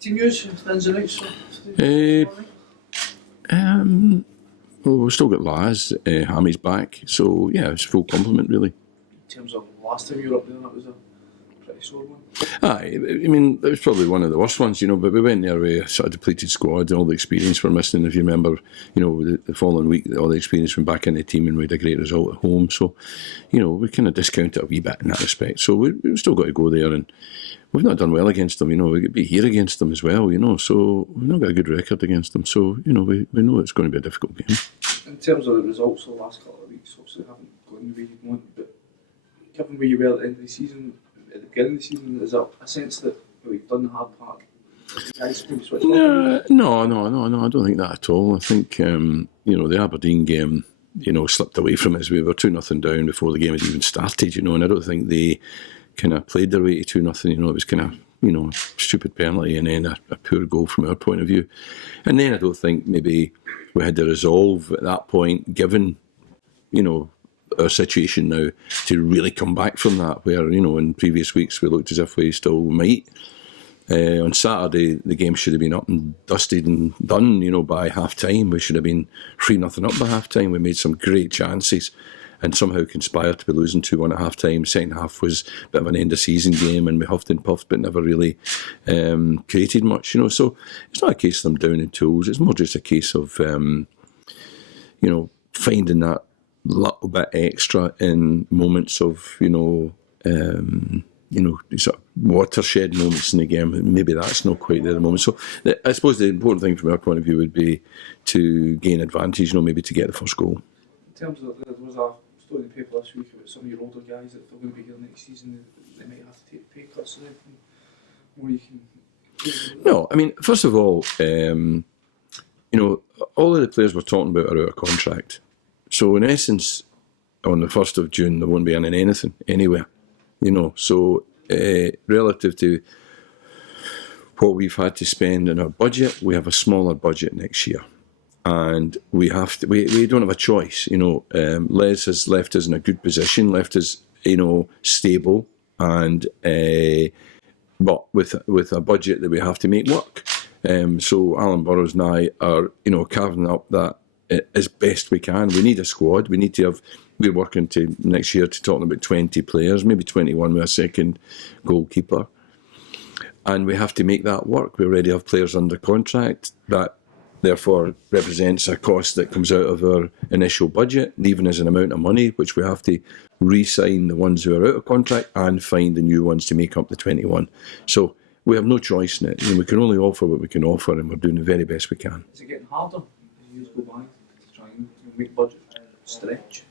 Team news, ins and outs. Well, we've still got Laz, Hammy's back, so yeah, it's full complement really. In terms of last time you were up there, that was a pretty sore one. Aye, I mean, it was probably one of the worst ones, but we went there with a sort of depleted squad and all the experience we're missing. If you remember, the following week, all the experience went back in the team and we had a great result at home. So, we kind of discount it a wee bit in that respect. So we've still got to go there, and we've not done well against them. We could be here against them as well, so we've not got a good record against them. So, we know it's going to be a difficult game. In terms of the results of the last couple of weeks, obviously haven't gone the way you want, but given where you were at the end of the season, at the beginning of the season, is there a sense that you've done the hard part? Guys, no, I don't think that at all. I think, the Aberdeen game, slipped away from us. We were 2-0 down before the game had even started, and I don't think they kind of played their way to 2-0. It was kind of, stupid penalty and then a poor goal from our point of view. And then I don't think maybe we had the resolve at that point, given, our situation now, to really come back from that, where, in previous weeks we looked as if we still might. On Saturday, the game should have been up and dusted and done, by half-time. We should have been 3-0 up by half-time. We made some great chances and somehow conspired to be losing 2-1 at half-time. Second half was a bit of an end-of-season game and we huffed and puffed but never really created much, So it's not a case of them down in tools. It's more just a case of, finding that little bit extra in moments of, sort of watershed moments in the game. Maybe that's not quite there at the moment. So I suppose the important thing from our point of view would be to gain advantage, maybe to get the first goal. In terms of, there was a story in the paper this week about some of your older guys that if they're going to be here next season, they might have to take pay cuts and everything. Or you can... No, I mean, first of all, all of the players we're talking about are out of contract. So in essence, on the 1st of June, there won't be anything anywhere. So relative to what we've had to spend in our budget, we have a smaller budget next year. And we have to. We don't have a choice. Les has left us in a good position, left us, stable, and but with a budget that we have to make work. So Alan Burrows and I are, carving up that as best we can. We need a squad. We need to have. We're working to next year to talking about 20 players, maybe 21 with a second goalkeeper, and we have to make that work. We already have players under contract that. Therefore, represents a cost that comes out of our initial budget, leaving us an amount of money which we have to re-sign the ones who are out of contract and find the new ones to make up the 21. So we have no choice in it. We can only offer what we can offer, and we're doing the very best we can. Is it getting harder as years go by to try and make budget stretch?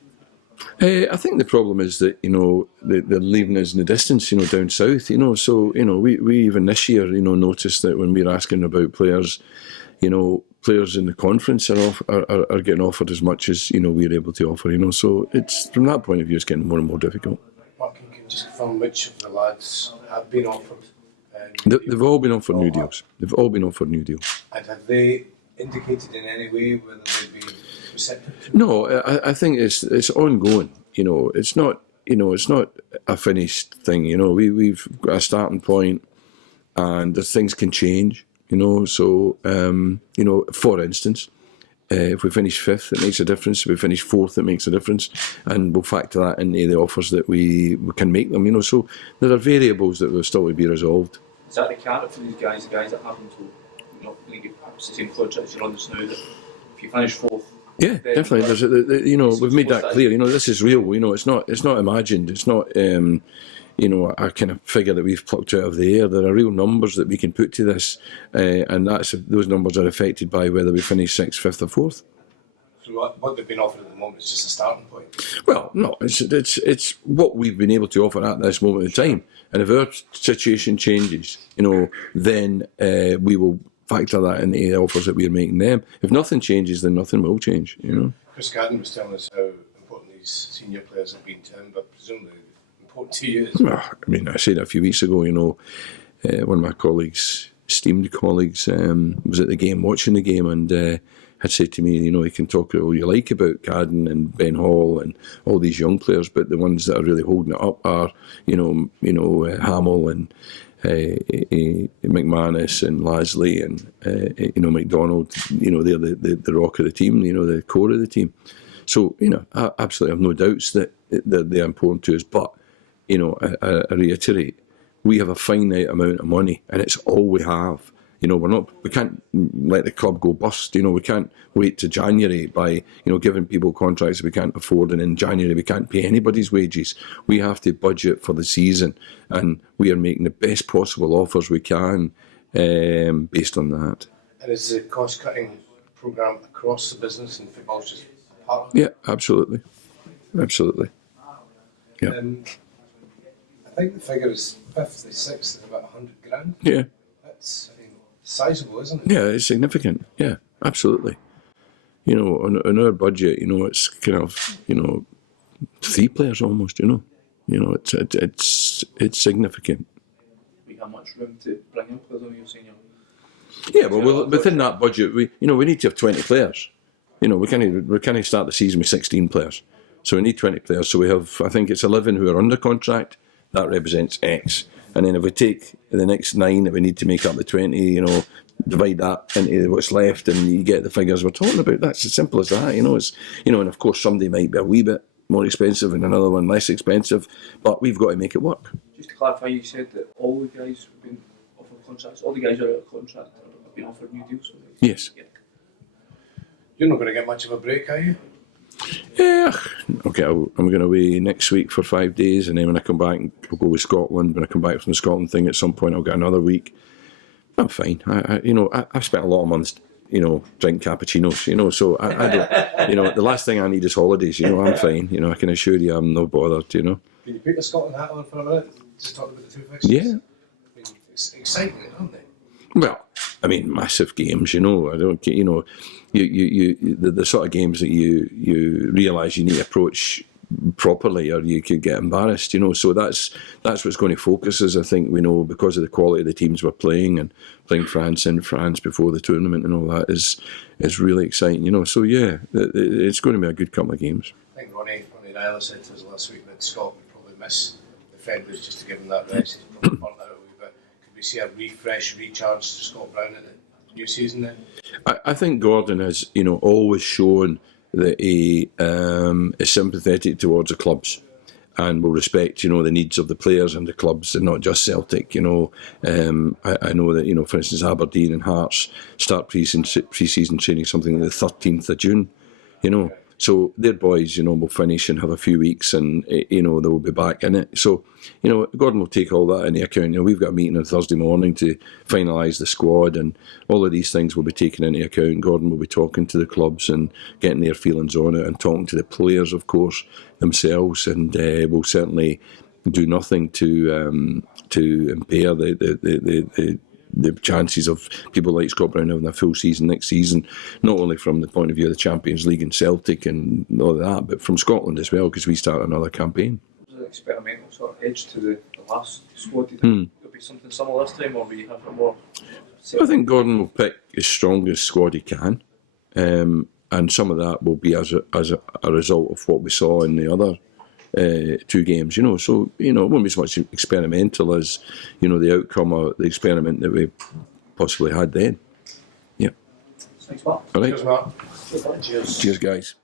I think the problem is that they're leaving us in the distance, down south. So we even this year, noticed that when we're asking about players, players in the conference are getting offered as much as we're able to offer. So it's from that point of view, it's getting more and more difficult. Mark, can you just confirm which of the lads have been offered? They've all been offered new deals. They've all been offered new deals. And have they indicated in any way whether they'd be receptive? No, I think it's ongoing. It's not a finished thing. We've got a starting point, and things can change. So, for instance, if we finish 5th, it makes a difference. If we finish 4th, it makes a difference. And we'll factor that into the offers that we can make them, So there are variables that will still be resolved. Is that the carrot for these guys, the guys that haven't get perhaps the same projects you're on this now, that if you finish 4th? Yeah, definitely. We've made that clear. This is real. It's not imagined. It's not... a kind of figure that we've plucked out of the air. There are real numbers that we can put to this, and those numbers are affected by whether we finish 6th, 5th or 4th. So what they've been offered at the moment is just a starting point? Well, no, it's what we've been able to offer at this moment in time. And if our situation changes, then we will factor that into the offers that we're making them. If nothing changes, then nothing will change, Chris Garden was telling us how important these senior players have been to him, but presumably important to you as well. I mean, I said a few weeks ago, one of my colleagues, esteemed colleagues, was at the game, watching the game, and had said to me, you can talk all you like about Garden and Ben Hall and all these young players, but the ones that are really holding it up are, Hamill and McManus and Lasley and McDonald. They're the rock of the team. The core of the team. So I absolutely have no doubts that they're important to us. But I reiterate, we have a finite amount of money, and it's all we have. We can't let the club go bust. We can't wait to January by, giving people contracts we can't afford, and in January we can't pay anybody's wages. We have to budget for the season, and we are making the best possible offers we can based on that. And is the cost-cutting programme across the business, and football's just part of it? Yeah, absolutely. Absolutely. Yeah. I think the figure is 56 at about 100 grand. Yeah. That's sizable, isn't it? Yeah, it's significant. Yeah, absolutely. On our budget, it's kind of, 3 players almost. It's significant. We have much room to bring in players on your senior. Yeah, but within that budget, we need to have 20 players. We can't start the season with 16 players. So we need 20 players. So we have, I think it's 11 who are under contract. That represents X. And then if we take the next 9 that we need to make up the 20, divide that into what's left, and you get the figures we're talking about. That's as simple as that. And of course somebody might be a wee bit more expensive and another one less expensive, but we've got to make it work. Just to clarify, you said that all the guys have been offered contracts. All the guys are out of contract have been offered new deals. Yes. Yeah. You're not going to get much of a break, are you? Yeah. Okay, I'm going away next week for 5 days, and then when I come back, I'll go with Scotland. When I come back from the Scotland thing, at some point I'll get another week. I'm fine. I've spent a lot of months, drinking cappuccinos, so I don't, the last thing I need is holidays, I'm fine. I can assure you I'm no bothered, Can you put the Scotland hat on for a minute? Just talk about the 2 fixtures. Yeah. It's exciting, aren't they? Well, massive games, I don't get, the sort of games that you realise you need to approach properly, or you could get embarrassed, so that's what's going to focus us. I think we know, because of the quality of the teams we're playing, and playing France in France before the tournament and all that is really exciting, so yeah, it's going to be a good couple of games. I think Ronnie Ryler said to us last week that Scott would probably miss the friendlies just to give him that rest. He's probably burnt out a wee bit. Could we see a recharge to Scott Brown at the new season then? I think Gordon has, always shown that he is sympathetic towards the clubs and will respect, the needs of the players and the clubs, and not just Celtic. I know that, for instance, Aberdeen and Hearts start pre-season training something like the 13th of June, So their boys, will finish and have a few weeks, and they will be back in it. So, Gordon will take all that into account. We've got a meeting on Thursday morning to finalise the squad, and all of these things will be taken into account. Gordon will be talking to the clubs and getting their feelings on it, and talking to the players, of course, themselves, and will certainly do nothing to impair the chances of people like Scott Brown having a full season next season, not only from the point of view of the Champions League and Celtic and all of that, but from Scotland as well, because we start another campaign. There's an experimental sort of edge to the last squad. Do you think there'll be something similar this time, or will you have a more... I think Gordon will pick his strongest squad he can, and some of that will be as a result of what we saw in the other 2 games, so, it won't be so much experimental as, the outcome of the experiment that we possibly had then. Yeah. Thanks, Mark. All right. Cheers, Mark. Cheers. Cheers, guys.